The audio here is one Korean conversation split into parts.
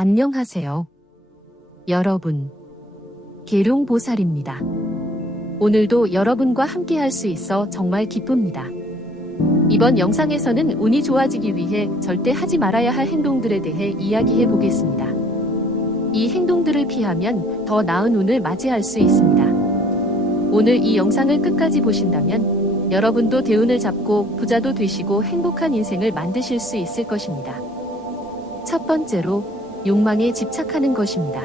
안녕하세요. 여러분, 계룡보살입니다. 오늘도 여러분과 함께 할 수 있어 정말 기쁩니다. 이번 영상에서는 운이 좋아지기 위해 절대 하지 말아야 할 행동들에 대해 이야기해 보겠습니다. 이 행동들을 피하면 더 나은 운을 맞이할 수 있습니다. 오늘 이 영상을 끝까지 보신다면 여러분도 대운을 잡고 부자도 되시고 행복한 인생을 만드실 수 있을 것입니다. 첫 번째로 욕망에 집착하는 것입니다.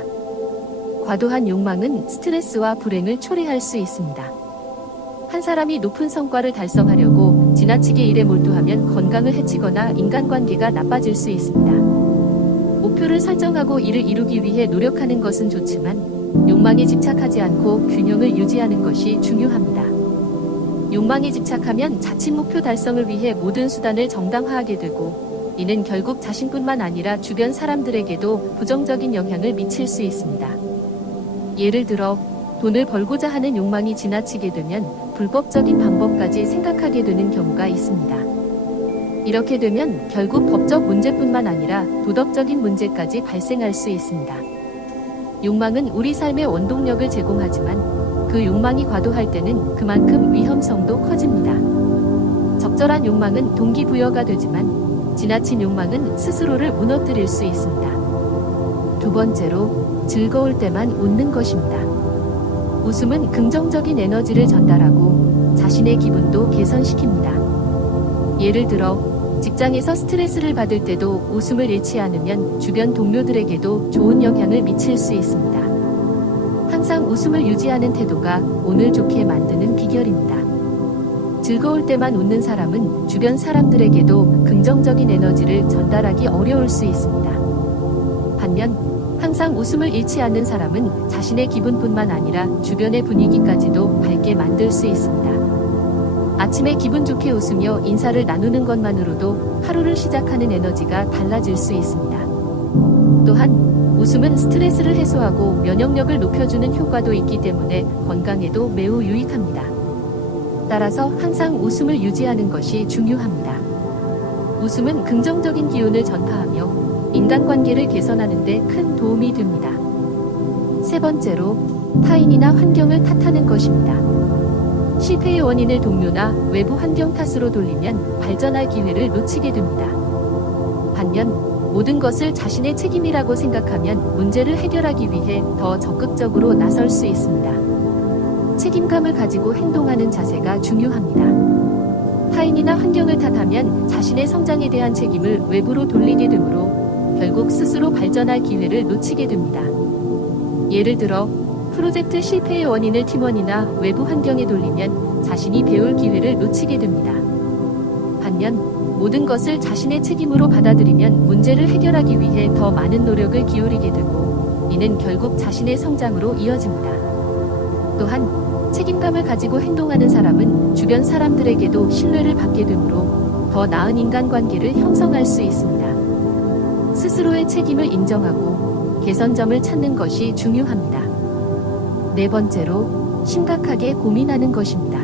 과도한 욕망은 스트레스와 불행을 초래할 수 있습니다. 한 사람이 높은 성과를 달성하려고 지나치게 일에 몰두하면 건강을 해치거나 인간관계가 나빠질 수 있습니다. 목표를 설정하고 이를 이루기 위해 노력하는 것은 좋지만 욕망에 집착하지 않고 균형을 유지하는 것이 중요합니다. 욕망에 집착하면 자칫 목표 달성을 위해 모든 수단을 정당화하게 되고 이는 결국 자신뿐만 아니라 주변 사람들에게도 부정적인 영향을 미칠 수 있습니다. 예를 들어 돈을 벌고자 하는 욕망이 지나치게 되면 불법적인 방법까지 생각하게 되는 경우가 있습니다. 이렇게 되면 결국 법적 문제뿐만 아니라 도덕적인 문제까지 발생할 수 있습니다. 욕망은 우리 삶의 원동력을 제공하지만 그 욕망이 과도할 때는 그만큼 위험성도 커집니다. 적절한 욕망은 동기부여가 되지만 지나친 욕망은 스스로를 무너뜨릴 수 있습니다. 두 번째로 즐거울 때만 웃는 것입니다. 웃음은 긍정적인 에너지를 전달하고 자신의 기분도 개선시킵니다. 예를 들어 직장에서 스트레스를 받을 때도 웃음을 잃지 않으면 주변 동료들에게도 좋은 영향을 미칠 수 있습니다. 항상 웃음을 유지하는 태도가 운을 좋게 만드는 비결입니다. 즐거울 때만 웃는 사람은 주변 사람들에게도 긍정적인 에너지를 전달하기 어려울 수 있습니다. 반면 항상 웃음을 잃지 않는 사람은 자신의 기분뿐만 아니라 주변의 분위기까지도 밝게 만들 수 있습니다. 아침에 기분 좋게 웃으며 인사를 나누는 것만으로도 하루를 시작하는 에너지가 달라질 수 있습니다. 또한 웃음은 스트레스를 해소하고 면역력을 높여주는 효과도 있기 때문에 건강에도 매우 유익합니다. 따라서 항상 웃음을 유지하는 것이 중요합니다. 웃음은 긍정적인 기운을 전파하며 인간관계를 개선하는 데 큰 도움이 됩니다. 세 번째로 타인이나 환경을 탓하는 것입니다. 실패의 원인을 동료나 외부 환경 탓으로 돌리면 발전할 기회를 놓치게 됩니다. 반면 모든 것을 자신의 책임이라고 생각하면 문제를 해결하기 위해 더 적극적으로 나설 수 있습니다. 책임감을 가지고 행동하는 자세가 중요합니다. 타인이나 환경을 탓하면 자신의 성장에 대한 책임을 외부로 돌리게 되므로 결국 스스로 발전할 기회를 놓치게 됩니다. 예를 들어 프로젝트 실패의 원인을 팀원이나 외부 환경에 돌리면 자신이 배울 기회를 놓치게 됩니다. 반면 모든 것을 자신의 책임으로 받아들이면 문제를 해결하기 위해 더 많은 노력을 기울이게 되고 이는 결국 자신의 성장으로 이어집니다. 또한 책임감을 가지고 행동하는 사람은 주변 사람들에게도 신뢰를 받게 되므로 더 나은 인간관계를 형성할 수 있습니다. 스스로의 책임을 인정하고 개선점을 찾는 것이 중요합니다. 네 번째로 심각하게 고민하는 것입니다.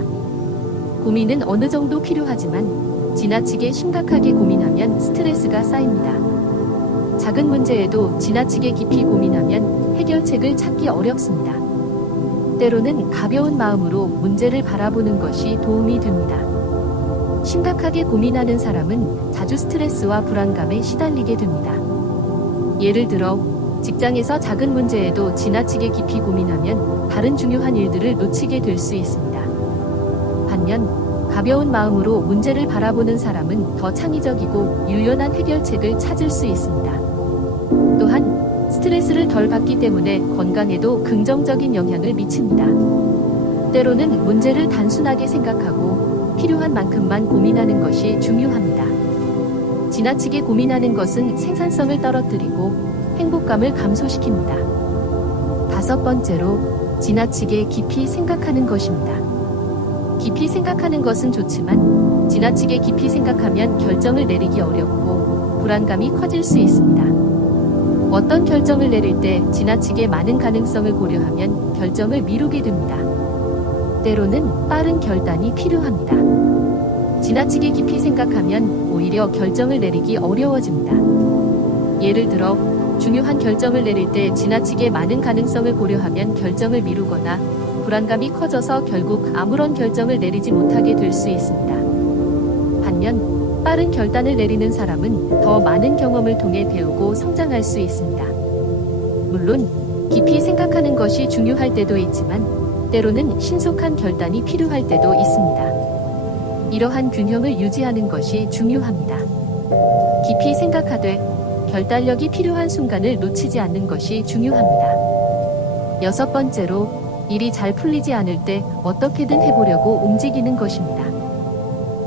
고민은 어느 정도 필요하지만 지나치게 심각하게 고민하면 스트레스가 쌓입니다. 작은 문제에도 지나치게 깊이 고민하면 해결책을 찾기 어렵습니다. 때로는 가벼운 마음으로 문제를 바라보는 것이 도움이 됩니다. 심각하게 고민하는 사람은 자주 스트레스와 불안감에 시달리게 됩니다. 예를 들어 직장에서 작은 문제에도 지나치게 깊이 고민하면 다른 중요한 일들을 놓치게 될 수 있습니다. 반면 가벼운 마음으로 문제를 바라보는 사람은 더 창의적이고 유연한 해결책을 찾을 수 있습니다. 또한 스트레스를 덜 받기 때문에 건강에도 긍정적인 영향을 미칩니다. 때로는 문제를 단순하게 생각하고 필요한 만큼만 고민하는 것이 중요합니다. 지나치게 고민하는 것은 생산성을 떨어뜨리고 행복감을 감소시킵니다. 다섯 번째로 지나치게 깊이 생각하는 것입니다. 깊이 생각하는 것은 좋지만 지나치게 깊이 생각하면 결정을 내리기 어렵고 불안감이 커질 수 있습니다. 어떤 결정을 내릴 때 지나치게 많은 가능성을 고려하면 결정을 미루게 됩니다. 때로는 빠른 결단이 필요합니다. 지나치게 깊이 생각하면 오히려 결정을 내리기 어려워집니다. 예를 들어 중요한 결정을 내릴 때 지나치게 많은 가능성을 고려하면 결정을 미루거나 불안감이 커져서 결국 아무런 결정을 내리지 못하게 될 수 있습니다. 반면 빠른 결단을 내리는 사람은 더 많은 경험을 통해 배우고 성장할 수 있습니다. 물론 깊이 생각하는 것이 중요할 때도 있지만 때로는 신속한 결단이 필요할 때도 있습니다. 이러한 균형을 유지하는 것이 중요합니다. 깊이 생각하되 결단력이 필요한 순간을 놓치지 않는 것이 중요합니다. 6번째로 일이 잘 풀리지 않을 때 어떻게든 해보려고 움직이는 것입니다.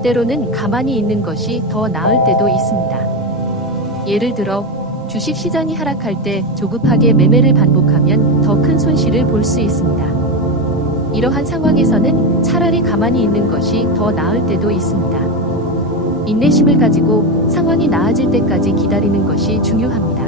때로는 가만히 있는 것이 더 나을 때도 있습니다. 예를 들어 주식 시장이 하락할 때 조급하게 매매를 반복하면 더 큰 손실을 볼 수 있습니다. 이러한 상황에서는 차라리 가만히 있는 것이 더 나을 때도 있습니다. 인내심을 가지고 상황이 나아질 때까지 기다리는 것이 중요합니다.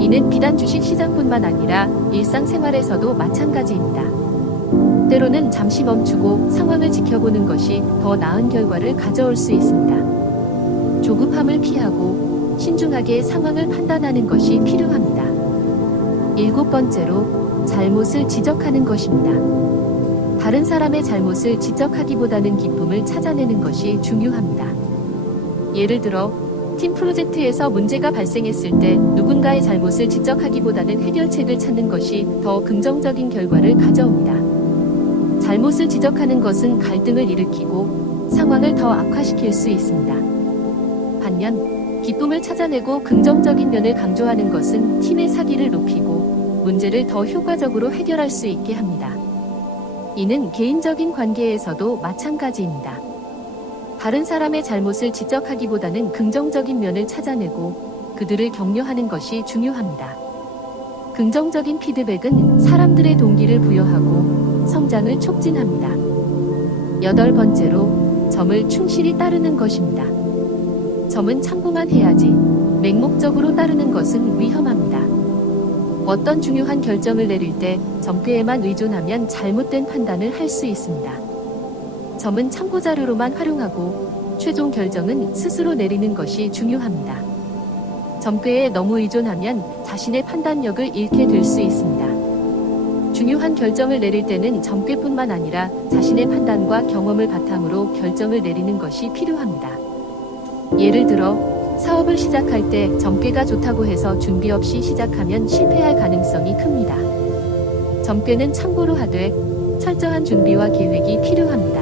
이는 비단 주식 시장뿐만 아니라 일상생활에서도 마찬가지입니다. 때로는 잠시 멈추고 상황을 지켜보는 것이 더 나은 결과를 가져올 수 있습니다. 조급함을 피하고 신중하게 상황을 판단하는 것이 필요합니다. 7번째로 잘못을 지적하는 것입니다. 다른 사람의 잘못을 지적하기보다는 기쁨을 찾아내는 것이 중요합니다. 예를 들어 팀 프로젝트에서 문제가 발생했을 때 누군가의 잘못을 지적하기보다는 해결책을 찾는 것이 더 긍정적인 결과를 가져옵니다. 잘못을 지적하는 것은 갈등을 일으키고 상황을 더 악화시킬 수 있습니다. 반면 기쁨을 찾아내고 긍정적인 면을 강조하는 것은 팀의 사기를 높이고 문제를 더 효과적으로 해결할 수 있게 합니다. 이는 개인적인 관계에서도 마찬가지입니다. 다른 사람의 잘못을 지적하기보다는 긍정적인 면을 찾아내고 그들을 격려하는 것이 중요합니다. 긍정적인 피드백은 사람들의 동기를 부여하고 성장을 촉진합니다. 8번째로 점을 충실히 따르는 것입니다. 점은 참고만 해야지 맹목적으로 따르는 것은 위험합니다. 어떤 중요한 결정을 내릴 때 점괘에만 의존하면 잘못된 판단을 할 수 있습니다. 점은 참고자료로만 활용하고 최종 결정은 스스로 내리는 것이 중요합니다. 점괘에 너무 의존하면 자신의 판단력을 잃게 될 수 있습니다. 중요한 결정을 내릴 때는 점괘뿐만 아니라 자신의 판단과 경험을 바탕으로 결정을 내리는 것이 필요합니다. 예를 들어 사업을 시작할 때 점괘가 좋다고 해서 준비 없이 시작하면 실패할 가능성이 큽니다. 점괘는 참고로 하되 철저한 준비와 계획이 필요합니다.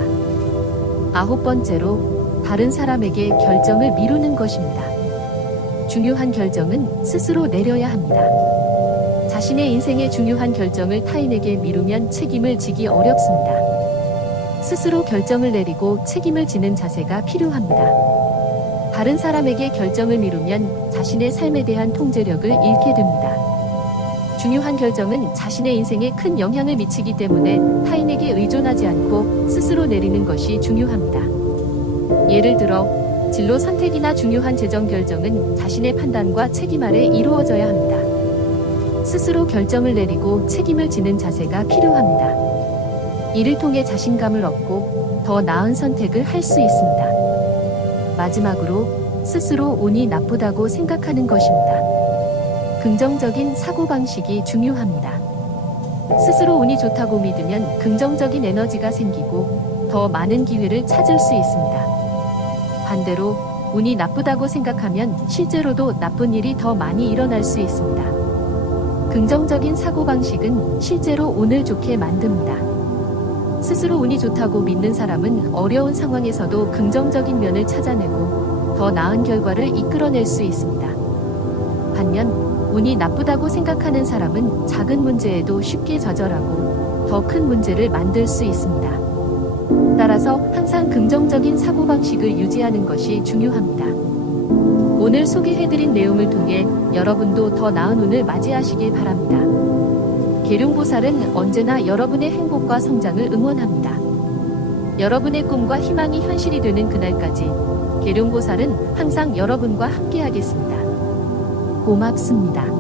9번째로 다른 사람에게 결정을 미루는 것입니다. 중요한 결정은 스스로 내려야 합니다. 자신의 인생의 중요한 결정을 타인에게 미루면 책임을 지기 어렵습니다. 스스로 결정을 내리고 책임을 지는 자세가 필요합니다. 다른 사람에게 결정을 미루면 자신의 삶에 대한 통제력을 잃게 됩니다. 중요한 결정은 자신의 인생에 큰 영향을 미치기 때문에 타인에게 의존하지 않고 스스로 내리는 것이 중요합니다. 예를 들어 진로 선택이나 중요한 재정 결정은 자신의 판단과 책임 아래 이루어져야 합니다. 스스로 결정을 내리고 책임을 지는 자세가 필요합니다. 이를 통해 자신감을 얻고 더 나은 선택을 할 수 있습니다. 마지막으로 스스로 운이 나쁘다고 생각하는 것입니다. 긍정적인 사고방식이 중요합니다. 스스로 운이 좋다고 믿으면 긍정적인 에너지가 생기고 더 많은 기회를 찾을 수 있습니다. 반대로 운이 나쁘다고 생각하면 실제로도 나쁜 일이 더 많이 일어날 수 있습니다. 긍정적인 사고방식은 실제로 운을 좋게 만듭니다. 스스로 운이 좋다고 믿는 사람은 어려운 상황에서도 긍정적인 면을 찾아내고 더 나은 결과를 이끌어낼 수 있습니다. 반면 운이 나쁘다고 생각하는 사람은 작은 문제에도 쉽게 좌절하고 더 큰 문제를 만들 수 있습니다. 따라서 항상 긍정적인 사고방식을 유지하는 것이 중요합니다. 오늘 소개해드린 내용을 통해 여러분도 더 나은 운을 맞이하시길 바랍니다. 계룡보살은 언제나 여러분의 행복과 성장을 응원합니다. 여러분의 꿈과 희망이 현실이 되는 그날까지 계룡보살은 항상 여러분과 함께하겠습니다. 고맙습니다.